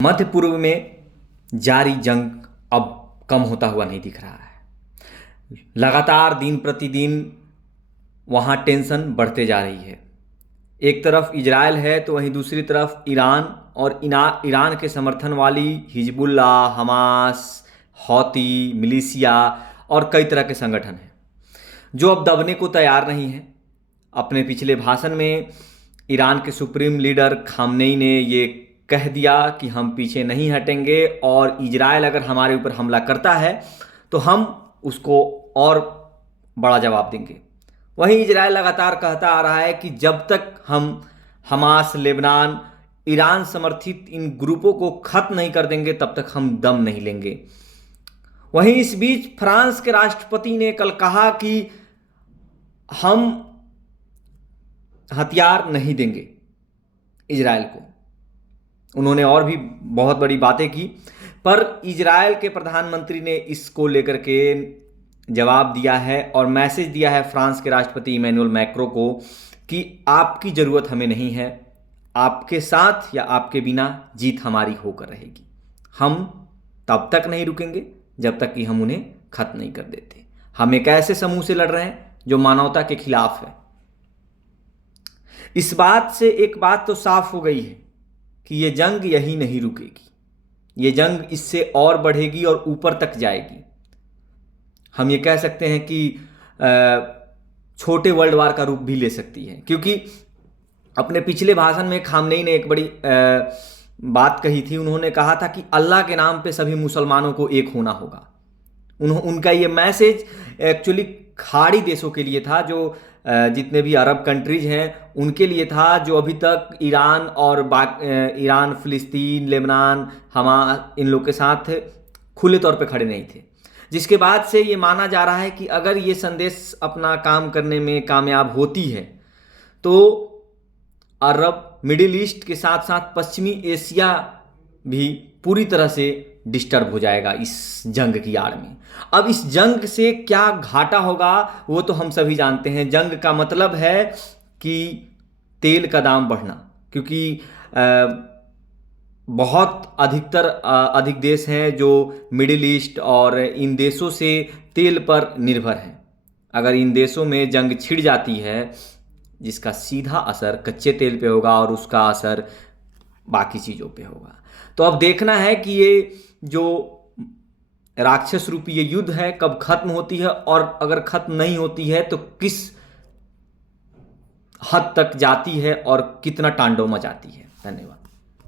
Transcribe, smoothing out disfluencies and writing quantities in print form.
मध्य पूर्व में जारी जंग अब कम होता हुआ नहीं दिख रहा है। लगातार दिन प्रतिदिन वहाँ टेंशन बढ़ते जा रही है। एक तरफ इजराइल है तो वहीं दूसरी तरफ ईरान और ईरान के समर्थन वाली हिजबुल्लाह, हमास, हौती, मिलिशिया और कई तरह के संगठन हैं जो अब दबने को तैयार नहीं हैं। अपने पिछले भाषण में ईरान के सुप्रीम लीडर खामनेई ने ये कह दिया कि हम पीछे नहीं हटेंगे और इजराइल अगर हमारे ऊपर हमला करता है तो हम उसको और बड़ा जवाब देंगे। वहीं इजराइल लगातार कहता आ रहा है कि जब तक हम हमास, लेबनान, ईरान समर्थित इन ग्रुपों को खत्म नहीं कर देंगे तब तक हम दम नहीं लेंगे। वहीं इस बीच फ्रांस के राष्ट्रपति ने कल कहा कि हम हथियार नहीं देंगे इजराइल को। उन्होंने और भी बहुत बड़ी बातें की, पर इजराइल के प्रधानमंत्री ने इसको लेकर के जवाब दिया है और मैसेज दिया है फ्रांस के राष्ट्रपति इमैनुअल मैक्रों को कि आपकी ज़रूरत हमें नहीं है, आपके साथ या आपके बिना जीत हमारी होकर रहेगी। हम तब तक नहीं रुकेंगे जब तक कि हम उन्हें खत्म नहीं कर देते। हम एक ऐसे समूह से लड़ रहे हैं जो मानवता के खिलाफ है। इस बात से एक बात तो साफ हो गई है कि ये जंग यही नहीं रुकेगी, ये जंग इससे और बढ़ेगी और ऊपर तक जाएगी। हम ये कह सकते हैं कि छोटे वर्ल्ड वार का रूप भी ले सकती है, क्योंकि अपने पिछले भाषण में खामनेई ने एक बड़ी बात कही थी। उन्होंने कहा था कि अल्लाह के नाम पे सभी मुसलमानों को एक होना होगा। उनका ये मैसेज एक्चुअली खाड़ी देशों के लिए था, जो जितने भी अरब कंट्रीज हैं उनके लिए था, जो अभी तक ईरान, फिलिस्तीन, लेबनान, हमास इन लोग के साथ खुले तौर पे खड़े नहीं थे। जिसके बाद से ये माना जा रहा है कि अगर ये संदेश अपना काम करने में कामयाब होती है तो अरब, मिडिल ईस्ट के साथ साथ पश्चिमी एशिया भी पूरी तरह से डिस्टर्ब हो जाएगा इस जंग की आड़ में। अब इस जंग से क्या घाटा होगा वो तो हम सभी जानते हैं। जंग का मतलब है कि तेल का दाम बढ़ना, क्योंकि बहुत अधिक देश हैं जो मिडिल ईस्ट और इन देशों से तेल पर निर्भर हैं। अगर इन देशों में जंग छिड़ जाती है जिसका सीधा असर कच्चे तेल पे होगा और उसका असर बाकी चीज़ों पे होगा। तो अब देखना है कि ये जो राक्षस रूपी ये युद्ध है कब खत्म होती है, और अगर खत्म नहीं होती है तो किस हद तक जाती है और कितना तांडव मचाती है। धन्यवाद।